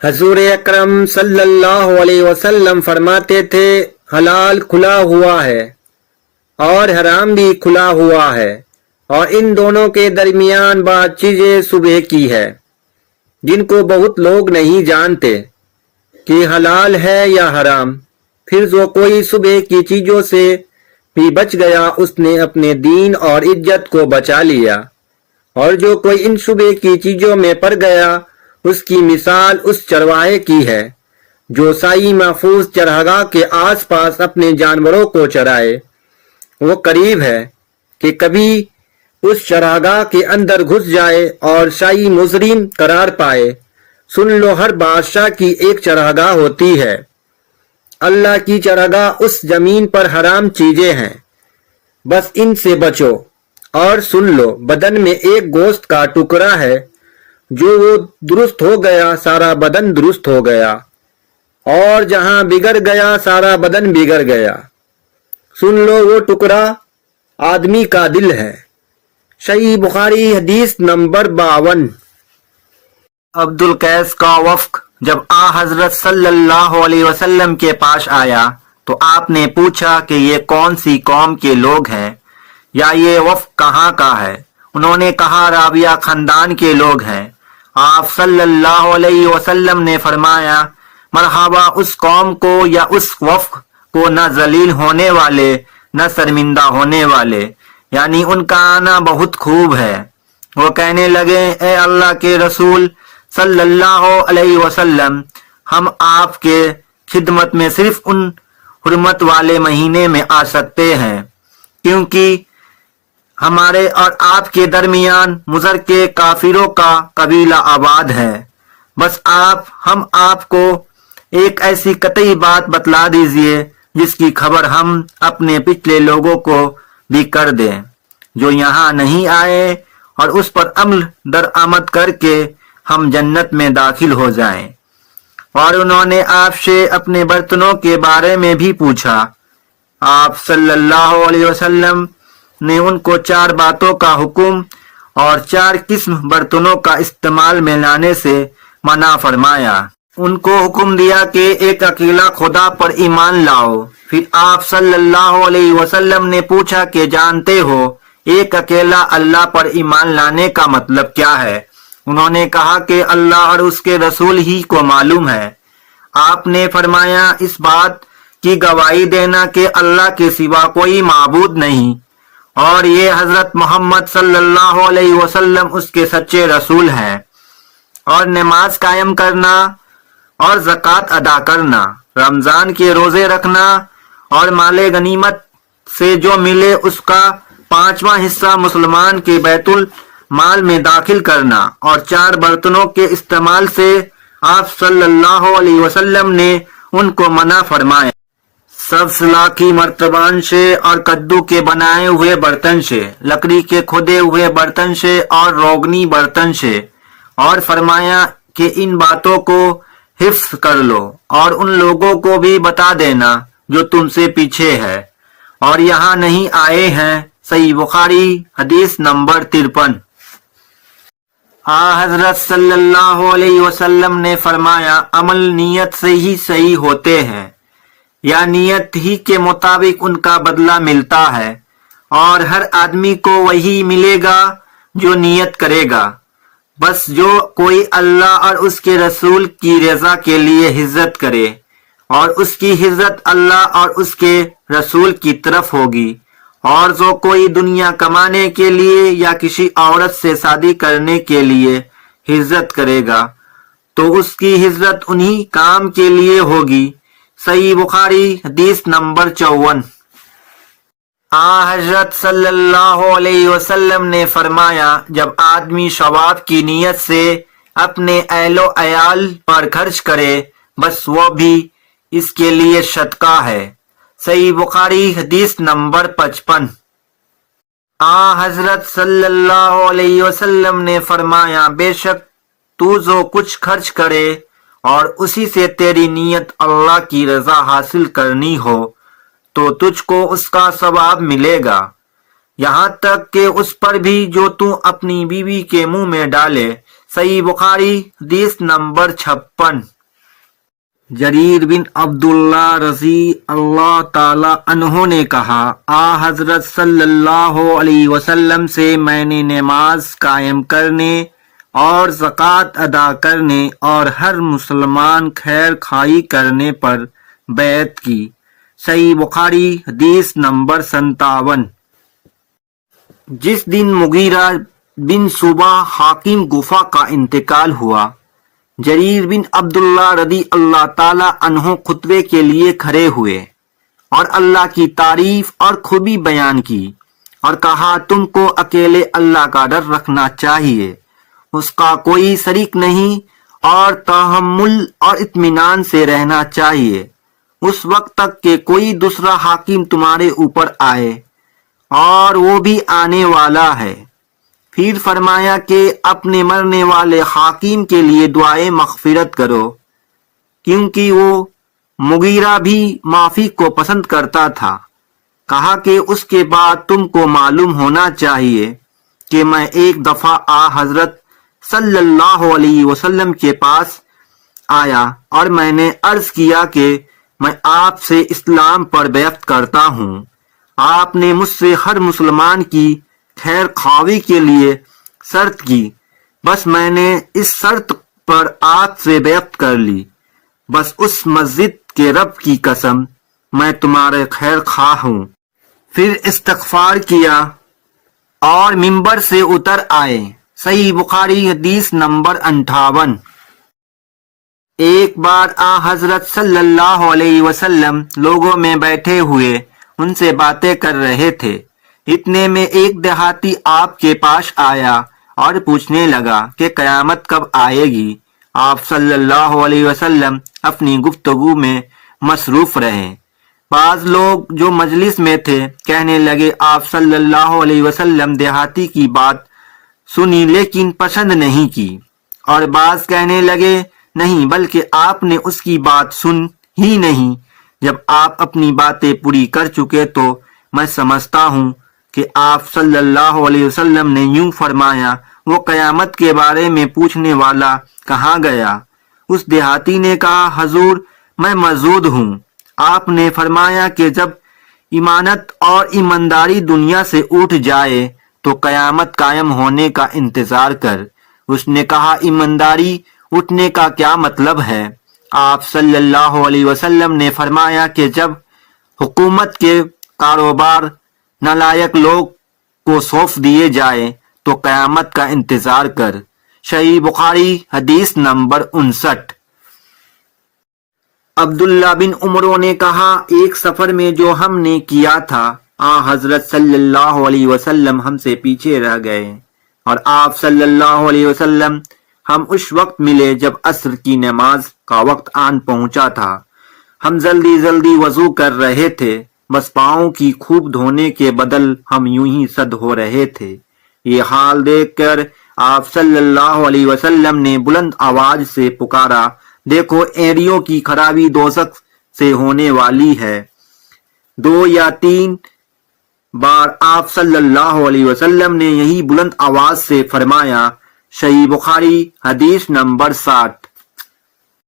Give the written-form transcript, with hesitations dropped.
حضور اکرم صلی اللہ علیہ وسلم فرماتے تھے حلال کھلا ہوا ہے اور حرام بھی کھلا ہوا ہے، اور ان دونوں کے درمیان بعض چیزیں صبح کی ہے جن کو بہت لوگ نہیں جانتے کہ حلال ہے یا حرام۔ پھر جو کوئی صبح کی چیزوں سے بھی بچ گیا اس نے اپنے دین اور عزت کو بچا لیا، اور جو کوئی ان صبح کی چیزوں میں پڑ گیا اس کی مثال اس چرواہے کی ہے جو سائی محفوظ چراگاہ کے آس پاس اپنے جانوروں کو چرائے۔ وہ قریب ہے کہ کبھی اس چراگاہ کے اندر گھس جائے اور شاہی مجرم قرار پائے۔ سن لو، ہر بادشاہ کی ایک چراگاہ ہوتی ہے۔ اللہ کی چراگاہ اس زمین پر حرام چیزیں ہیں، بس ان سے بچو۔ اور سن لو، بدن میں ایک گوشت کا ٹکڑا ہے، جو وہ درست ہو گیا سارا بدن درست ہو گیا، اور جہاں بگڑ گیا سارا بدن بگڑ گیا۔ سن لو، وہ ٹکڑا آدمی کا دل ہے۔ صحیح بخاری حدیث نمبر 52۔ عبد القیس کا وفد جب حضرت صلی اللہ علیہ وسلم کے پاس آیا تو آپ نے پوچھا کہ یہ کون سی قوم کے لوگ ہیں یا یہ وفد کہاں کا ہے؟ انہوں نے کہا رابعہ خاندان کے لوگ ہیں۔ آپ صلی اللہ علیہ وسلم نے فرمایا مرحبا اس قوم کو یا اس وفد کو، نہ ذلیل ہونے والے نہ شرمندہ ہونے والے، یعنی ان کا آنا بہت خوب ہے۔ وہ کہنے لگے اے اللہ کے رسول صلی اللہ علیہ وسلم، ہم آپ کے خدمت میں صرف ان حرمت والے مہینے میں آ سکتے ہیں کیونکہ ہمارے اور آپ کے درمیان مضر کے کافروں کا قبیلہ آباد ہے۔ بس ہم آپ کو ایک ایسی قطعی بات بتلا دیجئے جس کی خبر ہم اپنے پچھلے لوگوں کو بھی کر دیں جو یہاں نہیں آئے، اور اس پر عمل درآمد کر کے ہم جنت میں داخل ہو جائیں۔ اور انہوں نے آپ سے اپنے برتنوں کے بارے میں بھی پوچھا۔ آپ صلی اللہ علیہ وسلم نے ان کو 4 باتوں کا حکم اور 4 قسم برتنوں کا استعمال میں لانے سے منع فرمایا۔ ان کو حکم دیا کہ ایک اکیلا خدا پر ایمان لاؤ۔ پھر آپ صلی اللہ علیہ وسلم نے پوچھا کہ جانتے ہو ایک اکیلا اللہ پر ایمان لانے کا مطلب کیا ہے؟ انہوں نے کہا کہ اللہ اور اس کے رسول ہی کو معلوم ہے۔ آپ نے فرمایا اس بات کی گواہی دینا کہ اللہ کے سوا کوئی معبود نہیں، اور یہ حضرت محمد صلی اللہ علیہ وسلم اس کے سچے رسول ہیں، اور نماز قائم کرنا اور زکوٰۃ ادا کرنا، رمضان کے روزے رکھنا، اور مال غنیمت سے جو ملے اس کا 5واں حصہ مسلمان کے بیت المال میں داخل کرنا، اور 4 برتنوں کے استعمال سے آپ صلی اللہ علیہ وسلم نے ان کو منع فرمایا۔ سبز لاکھی مرتبان سے اور کدو کے بنائے ہوئے برتن سے، لکڑی کے کھودے ہوئے برتن سے اور روغنی برتن سے، اور فرمایا کہ ان باتوں کو حفظ کر لو اور ان لوگوں کو بھی بتا دینا جو تم سے پیچھے ہے اور یہاں نہیں آئے ہیں۔ صحیح بخاری حدیث نمبر 53۔ حضرت صلی اللہ علیہ وسلم نے فرمایا عمل نیت سے ہی صحیح ہوتے ہیں، یا نیت ہی کے مطابق ان کا بدلہ ملتا ہے، اور ہر آدمی کو وہی ملے گا جو نیت کرے گا۔ بس جو کوئی اللہ اور اس کے رسول کی رضا کے لیے ہجرت کرے، اور اس کی ہجرت اللہ اور اس کے رسول کی طرف ہوگی، اور جو کوئی دنیا کمانے کے لیے یا کسی عورت سے شادی کرنے کے لیے ہجرت کرے گا تو اس کی ہجرت انہی کام کے لیے ہوگی۔ صحیح بخاری حدیث نمبر 54۔ حضرت صلی اللہ علیہ وسلم نے فرمایا جب آدمی ثواب کی نیت سے اپنے اہل و عیال پر خرچ کرے بس وہ بھی اس کے لیے صدقہ ہے۔ صحیح بخاری حدیث نمبر 55۔ حضرت صلی اللہ علیہ وسلم نے فرمایا بے شک تو جو کچھ خرچ کرے اور اسی سے تیری نیت اللہ کی رضا حاصل کرنی ہو تو تجھ کو اس کا ثواب ملے گا، یہاں تک کہ اس پر بھی جو تو اپنی بیوی کے منہ میں ڈالے۔ صحیح بخاری حدیث نمبر 56۔ جریر بن عبداللہ رضی اللہ تعالی عنہ نے کہا، حضرت صلی اللہ علیہ وسلم سے میں نے نماز قائم کرنے اور زکوٰۃ ادا کرنے اور ہر مسلمان خیر خواہی کرنے پر بیعت کی۔ صحیح بخاری حدیث نمبر 57۔ جس دن مغیرہ بن شعبہ حاکم گفا کا انتقال ہوا، جریر بن عبداللہ رضی اللہ تعالی عنہ خطبے کے لیے کھڑے ہوئے اور اللہ کی تعریف اور خوبی بیان کی اور کہا، تم کو اکیلے اللہ کا ڈر رکھنا چاہیے، اس کا کوئی شریک نہیں، اور تحمل اور اطمینان سے رہنا چاہیے اس وقت تک کہ کوئی دوسرا حاکم تمہارے اوپر آئے، اور وہ بھی آنے والا ہے۔ پھر فرمایا کہ اپنے مرنے والے حاکم کے لیے دعائے مغفرت کرو، کیونکہ وہ مغیرہ بھی معافی کو پسند کرتا تھا۔ کہا کہ اس کے بعد تم کو معلوم ہونا چاہیے کہ میں ایک دفعہ حضرت صلی اللہ علیہ وسلم کے پاس آیا اور میں نے عرض کیا کہ میں آپ سے اسلام پر بیعت کرتا ہوں۔ آپ نے مجھ سے ہر مسلمان کی خیر خواہی کے لیے شرط کی، بس میں نے اس شرط پر آپ سے بیعت کر لی، بس اس مسجد کے رب کی قسم میں تمہارے خیر خواہ ہوں۔ پھر استغفار کیا اور ممبر سے اتر آئے۔ صحیح بخاری حدیث نمبر 58۔ ایک بار حضرت صلی اللہ علیہ وسلم لوگوں میں بیٹھے ہوئے ان سے باتیں کر رہے تھے، اتنے میں ایک دیہاتی آپ کے پاس آیا اور پوچھنے لگا کہ قیامت کب آئے گی۔ آپ صلی اللہ علیہ وسلم اپنی گفتگو میں مصروف رہے۔ بعض لوگ جو مجلس میں تھے کہنے لگے، آپ صلی اللہ علیہ وسلم دیہاتی کی بات سنی لیکن پسند نہیں کی، اور بعض کہنے لگے، نہیں بلکہ آپ نے اس کی بات سن ہی نہیں۔ جب آپ اپنی باتیں پوری کر چکے تو میں سمجھتا ہوں کہ آپ صلی اللہ علیہ وسلم نے یوں فرمایا، وہ قیامت کے بارے میں پوچھنے والا کہاں گیا؟ اس دیہاتی نے کہا، حضور میں موجود ہوں۔ آپ نے فرمایا کہ جب امانت اور ایمانداری دنیا سے اٹھ جائے تو قیامت قائم ہونے کا انتظار کر۔ اس نے کہا، ایمانداری اٹھنے کا کیا مطلب ہے؟ آپ صلی اللہ علیہ وسلم نے فرمایا کہ جب حکومت کے کاروبار نالائق لوگ کو سونپ دیے جائے تو قیامت کا انتظار کر۔ صحیح بخاری حدیث نمبر 59۔ عبداللہ بن عمر نے کہا، ایک سفر میں جو ہم نے کیا تھا، حضرت صلی اللہ علیہ وسلم ہم سے پیچھے رہ گئے، اور آپ صلی اللہ علیہ وسلم ہم اس وقت ملے جب عصر کی نماز کا وقت آن پہنچا تھا۔ ہم جلدی جلدی وضو کر رہے تھے، بس پاؤں کی خوب دھونے کے بدل ہم یوں ہی صد ہو رہے تھے۔ یہ حال دیکھ کر آپ صلی اللہ علیہ وسلم نے بلند آواز سے پکارا، دیکھو اینڑیوں کی خرابی دوزخ سے ہونے والی ہے۔ 2 یا 3 بار آپ صلی اللہ علیہ وسلم نے یہی بلند آواز سے فرمایا۔ صحیح بخاری حدیث نمبر 60۔